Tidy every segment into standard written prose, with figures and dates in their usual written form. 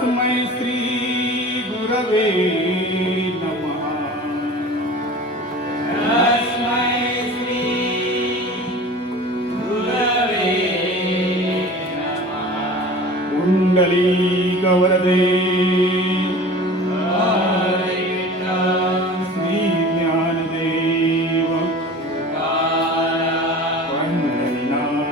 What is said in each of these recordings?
तस्मै श्री गुरवे नमः. तस्मै श्री गुरवे नमः. कुंडलिक वरदे श्री ज्ञानदेव पंढरीनाथ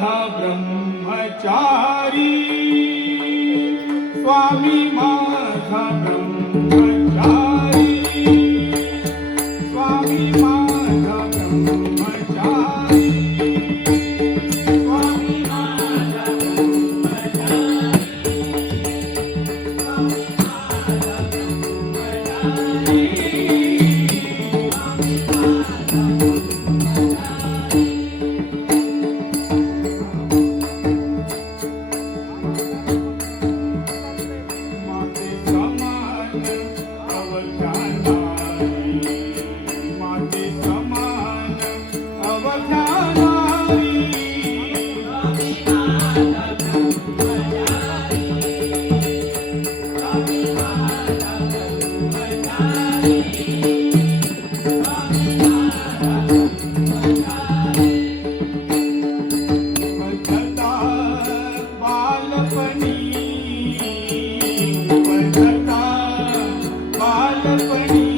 माझा ब्रह्मचारी स्वामी माझा ब्रह्मचारी स्वामी माझा ब्रह्मचारी स्वामी माझा माते समान अवधानारी माते समान अवधानारी वदता बालपणी वदता बालपणी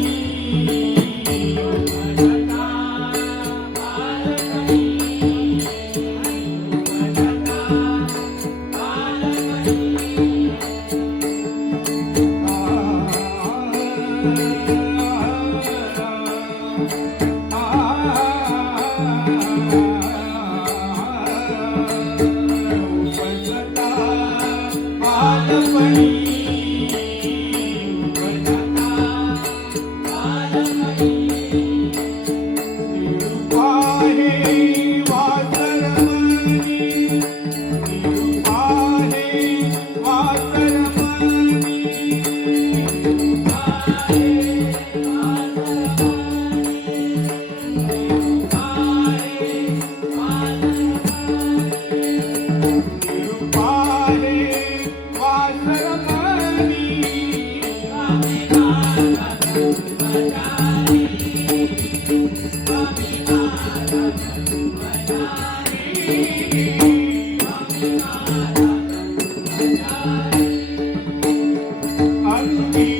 अंगी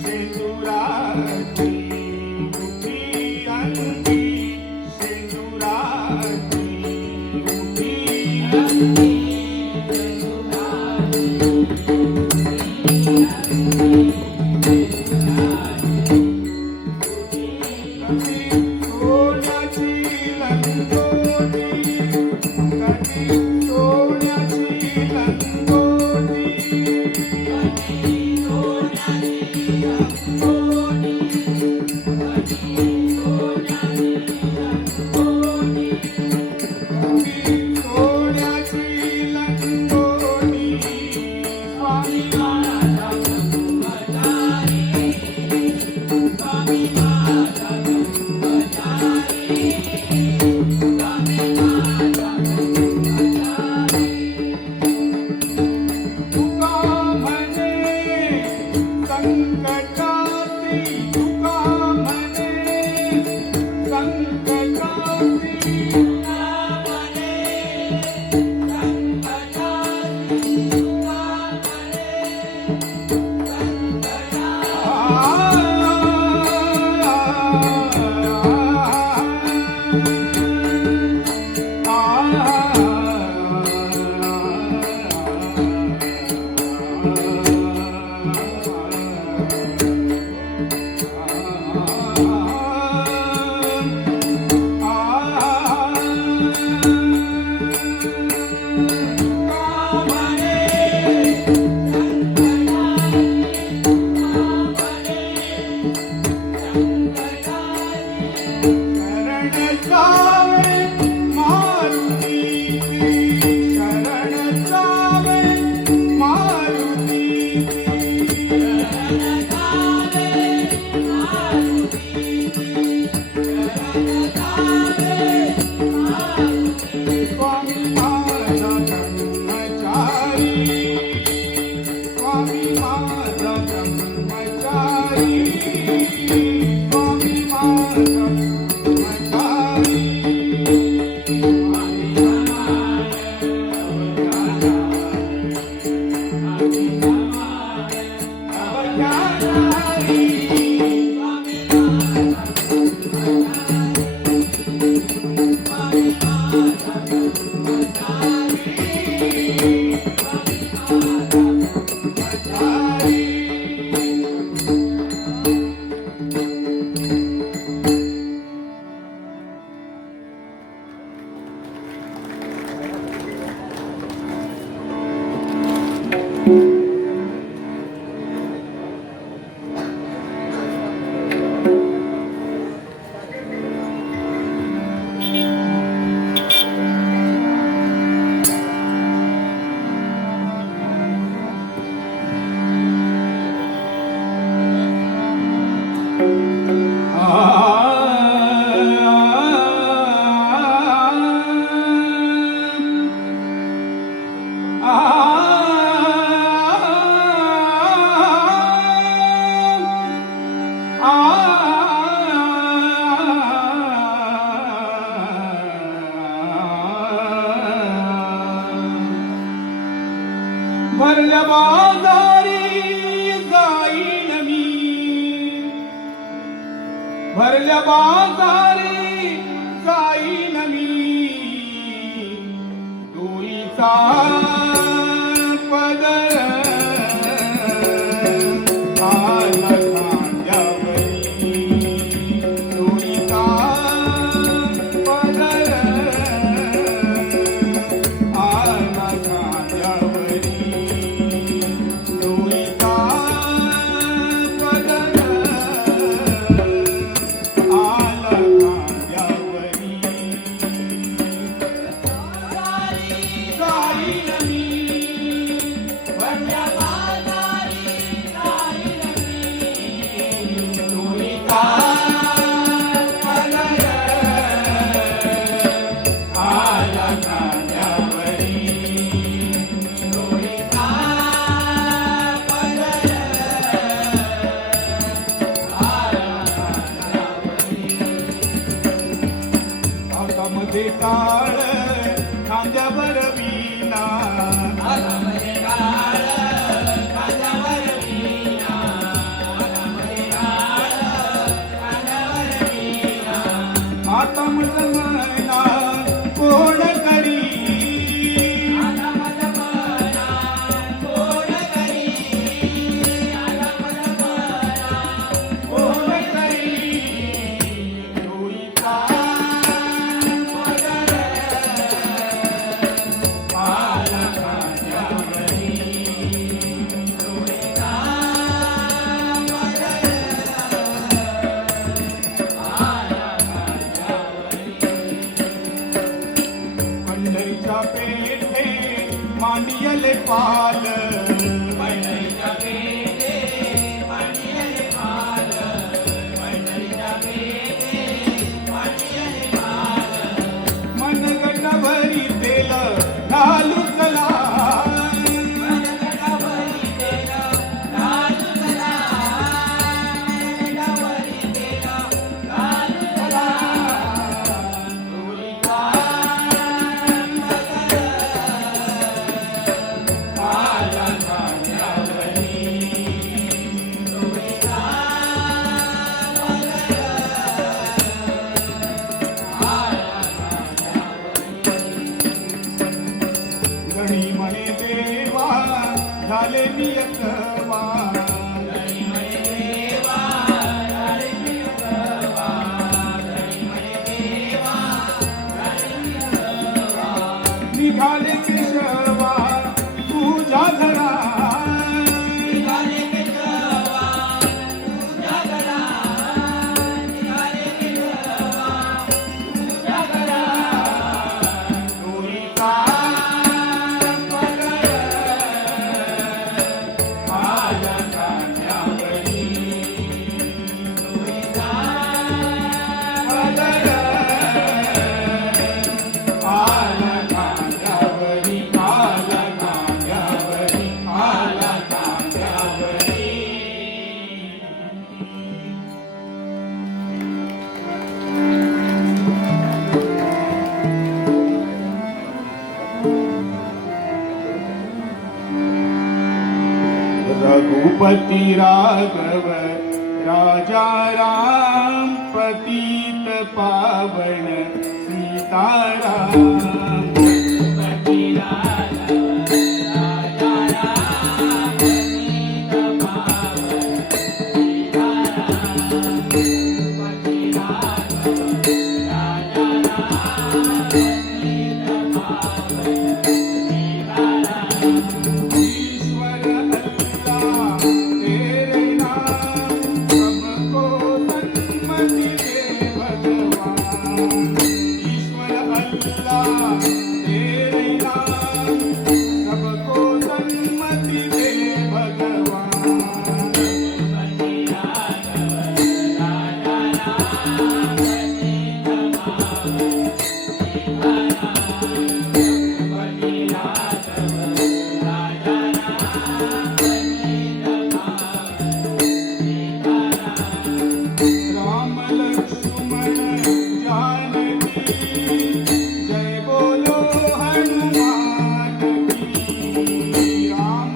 शेंदुराची मुठी अंगी शेंदुराची मुठी भरल्या बाजारी जाईन मी, भरल्या बाजारी जाईन मी, डोईचा पदर आला खांद्यावरी, डोईचा पदर आला खांद्यावरी, डोईचा पदर आला खांद्यावरी. जाईन मी, भरल्या बाजारी जाईन मी, डोईचा पदर आला खांद्यावरी, डोईचा पदर आला खांद्यावरी. हातामध्ये टाळ खांद्यावर वीणा, हातामध्ये टाळ खांद्यावर वीणा, हातामध्ये टाळ खांद्यावर वीणा. हातामध्ये म्हणा कोण करी, हातामध्ये म्हणा कोण करी, हातामध्ये म्हणा कोण करी, डोईचा पदर आला खांद्यावरी, डोईचा पदर आला खांद्यावरी. पंढरीच्या पेठे मांडियले पाल, पंढरीच्या पेठे मांडियले पाल, पंढरीच्या पेठे मांडियले पाल. मनगट भरी तेल घालू चला, मनगटावरी तेल घालू चला, मनगटावरी तेल घालू चला. डोईचा पदर आला खांद्यावरी, डोईचा पदर आला खांद्यावरी. गणी म्हणे देवा झाले नियतवा, गणी म्हणे देवा झाले नियतवा, गणी म्हणे देवा झाले नियतवा. निघाले केशवा तुझ्या घरा, निघाले केशवा तुझ्या घरा, निघाले केशवा तुझ्या घरा. डोईचा पदर आला खांद्यावरी, डोईचा पदर आला खांद्यावरी, आला खांद्यावरी, आला खांद्यावरी. रघुपति राघव राजा राम पतित पावन सीताराम, पती राघव राजा राम पतित पावन सीताराम, पती राघव राजा राम पतित पावन सीताराम. ईश्वर अल्लाह तेरे नाम सबको सन्मति दे भगवान, ईश्वर अल्लाह तेरे नाम सबको सन्मति दे भगवान. पती राघव राजा राम पतित पावन सीताराम, पती राघव राजा राम पतित पावन सीताराम. राम लक्ष्मण जानकी जय बोलो हनुमान की, राम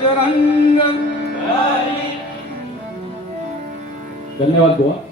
बजरंग हरी धन्यवाद बुवा.